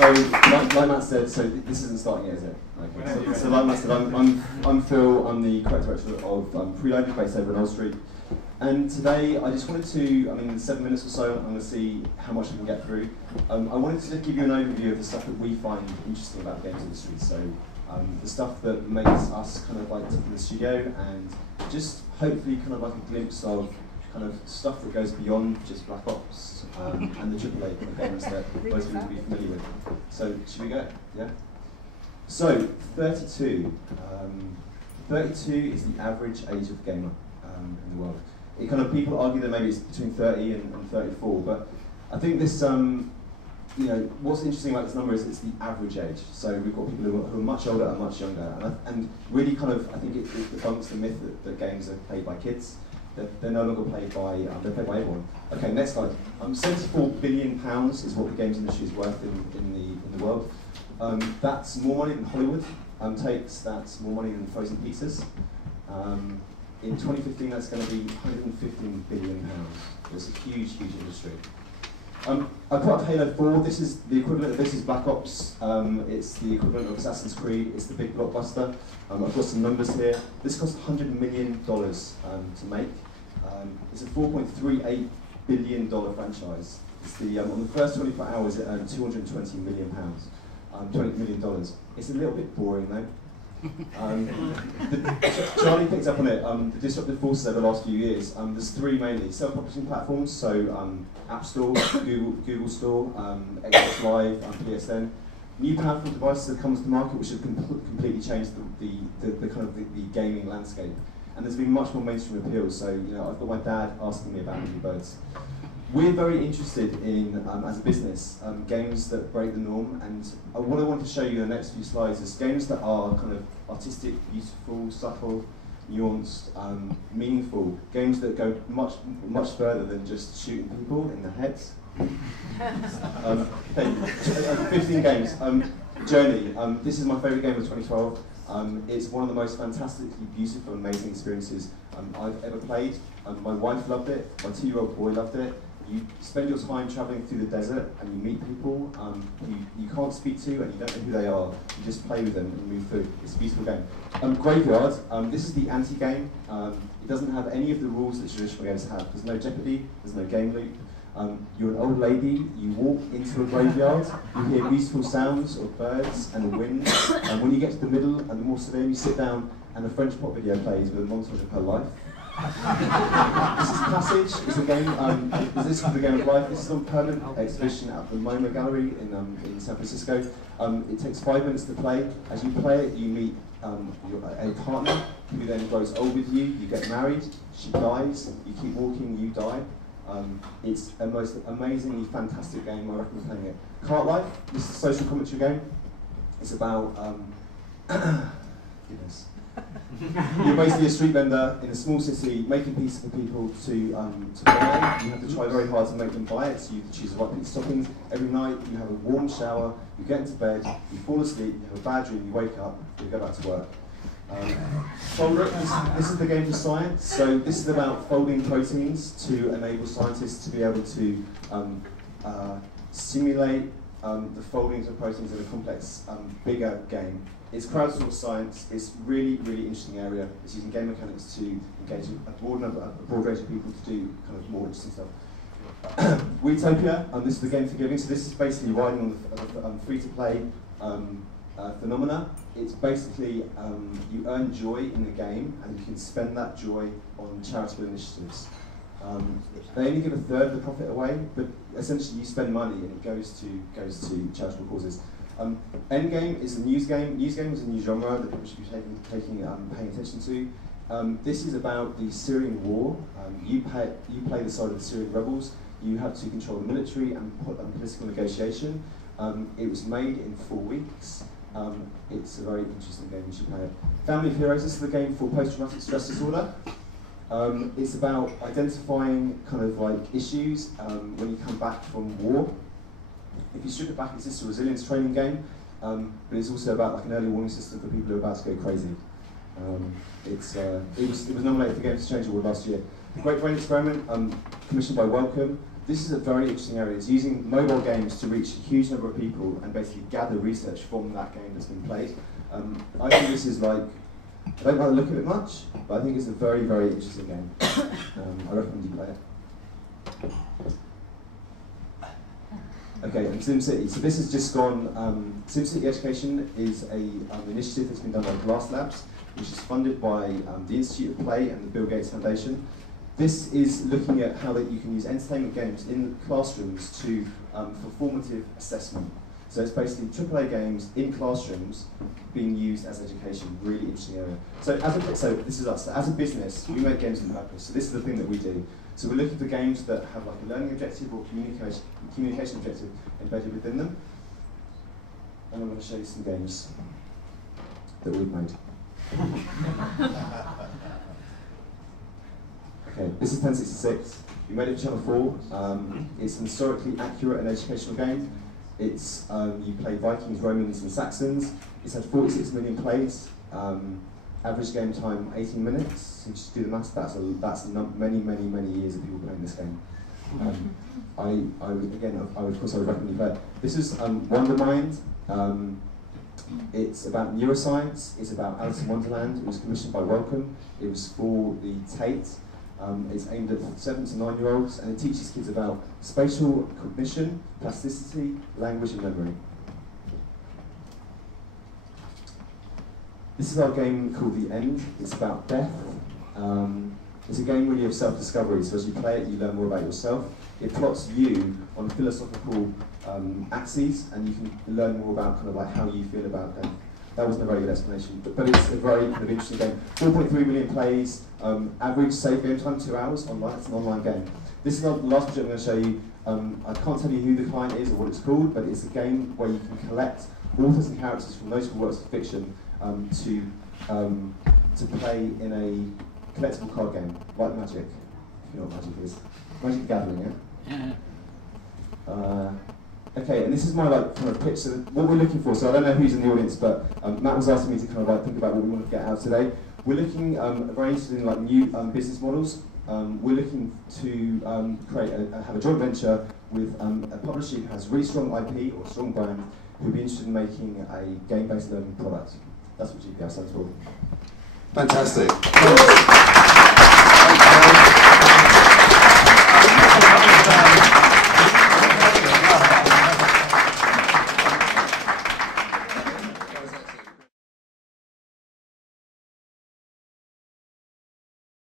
So, like Matt said, so this isn't starting yet, is it? Okay. So like Matt said, I'm Phil. I'm the Creative Director of Preloaded, based over in Old Street. And today, I just wanted to, in 7 minutes or so, I'm going to see how much I can get through. I wanted to give you an overview of the stuff that we find interesting about the games industry. So, the stuff that makes us kind of like in the studio, and just hopefully kind of like a glimpse of kind of stuff that goes beyond just Black Ops and the AAA kind of games that most people will be familiar with. So, should we go? Yeah? So, 32. 32 is the average age of gamer in the world. It kind of, people argue that maybe it's between 30 and 34, but I think this, what's interesting about this number is it's the average age. So we've got people who are much older and much younger, and really kind of, I think it debunks the myth that games are played by kids. They're no longer played by, they're played by everyone. Okay, next slide. 74 billion pounds is what the games industry is worth in the world. That's more money than Hollywood takes. That's more money than frozen pizzas. In 2015, that's going to be 115 billion pounds. It's a huge, huge industry. I put up Halo 4. This is the equivalent of this is Black Ops. It's the equivalent of Assassin's Creed. It's the big blockbuster. I've got some numbers here. This cost $100 million to make. It's a $4.38 billion franchise. It's the on the first 24 hours, it earned 220 million pounds. $20 million. It's a little bit boring though. Charlie picked up on it. The disruptive forces over the last few years. There's three mainly: self-publishing platforms, so App Store, Google Store, Xbox Live, PSN. New powerful devices that come to the market, which have completely changed the kind of the gaming landscape. And there's been much more mainstream appeal. So I've got my dad asking me about Angry Birds. We're very interested in, as a business, games that break the norm, and what I want to show you in the next few slides is games that are kind of artistic, beautiful, subtle, nuanced, meaningful, games that go much further than just shooting people in the heads. 15 games. Journey. This is my favourite game of 2012. It's one of the most fantastically beautiful, amazing experiences I've ever played. My wife loved it, my 2-year-old boy loved it. You spend your time travelling through the desert and you meet people you can't speak to and you don't know who they are. You just play with them and move through. It's a beautiful game. Graveyard, this is the anti-game. It doesn't have any of the rules that traditional games have. There's no jeopardy, there's no game loop. You're an old lady, you walk into a graveyard, you hear beautiful sounds of birds and the wind, and when you get to the middle and the mausoleum, you sit down and a French pop video plays with a montage of her life. This is Passage. It's a game. This is the game of life. This is on permanent exhibition at the MoMA Gallery in San Francisco. It takes 5 minutes to play. As you play it, you meet a partner who then grows old with you. You get married. She dies. You keep walking. You die. It's a most amazingly fantastic game. I recommend playing it. Cart Life. This is a social commentary game. It's about goodness. You're basically a street vendor in a small city making pieces for people to buy. You have to try very hard to make them buy it, so you have to choose the right piece of toppings. Every night you have a warm shower, you get into bed, you fall asleep, you have a bad dream, you wake up, you go back to work. This is the game for science. So this is about folding proteins to enable scientists to be able to simulate the foldings of proteins in a complex, bigger game. It's crowdsourced science. It's really, really interesting area. It's using game mechanics to engage a broad range of people to do kind of more interesting stuff. Weetopia, this is the game for giving. So this is basically riding on the free-to-play phenomena. It's basically you earn joy in the game, and you can spend that joy on charitable initiatives. They only give a third of the profit away, but essentially you spend money and it goes to charitable causes. Endgame is a news game. News game is a new genre that people should be paying attention to. This is about the Syrian war. You play the side of the Syrian rebels. You have to control the military and political negotiation. It was made in 4 weeks. It's a very interesting game. You should play it. Family of Heroes. This is the game for post-traumatic stress disorder. It's about identifying kind of like issues when you come back from war. If you strip it back, it's just a resilience training game, but it's also about like an early warning system for people who are about to go crazy. It was nominated for Games to Change the World last year. The Great Brain Experiment, commissioned by Wellcome. this is a very interesting area. It's using mobile games to reach a huge number of people and basically gather research from that game that's been played. I think this is like, I don't like the look of it much, but I think it's a very, very interesting game. I recommend you play it. Okay, and SimCity. So this has just gone, SimCity Education is an initiative that's been done by Glass Labs, which is funded by the Institute of Play and the Bill Gates Foundation. This is looking at how that you can use entertainment games in classrooms to for formative assessment. So it's basically AAA games in classrooms being used as education. Really interesting area. So this is us. So as a business, we make games on purpose. So this is the thing that we do. So we're looking for games that have like a learning objective or communication objective embedded within them. And I'm going to show you some games that we've made. Okay, this is 1066. We made it for Channel 4. It's an historically accurate and educational game. It's you play Vikings, Romans, and Saxons. It's had 46 million plays. Average game time 18 minutes. So just do the maths. That's many years of people playing this game. I would recommend you play it. This is Wondermind. It's about neuroscience. It's about Alice in Wonderland. It was commissioned by Wellcome. It was for the Tate. It's aimed at 7 to 9-year-olds, and it teaches kids about spatial cognition, plasticity, language, and memory. This is our game called The End. It's about death. It's a game really of self-discovery, so as you play it, you learn more about yourself. It plots you on philosophical axes, and you can learn more about kind of like how you feel about death. That wasn't a very good explanation, but it's a very kind of interesting game. 4.3 million plays, average save game time 2 hours online. It's an online game. This is the last project I'm going to show you. I can't tell you who the client is or what it's called, but it's a game where you can collect authors and characters from notable works of fiction to play in a collectible card game, like Magic, if you know what Magic is. Magic the Gathering, yeah? Okay, and this is my kind of pitch. So what we're looking for. So I don't know who's in the audience, but Matt was asking me to kind of think about what we want to get out today. We're looking very interested in new business models. We're looking to have a joint venture with a publisher who has really strong IP or strong brand, who'd be interested in making a game-based learning product. That's what GPI stands for. Fantastic.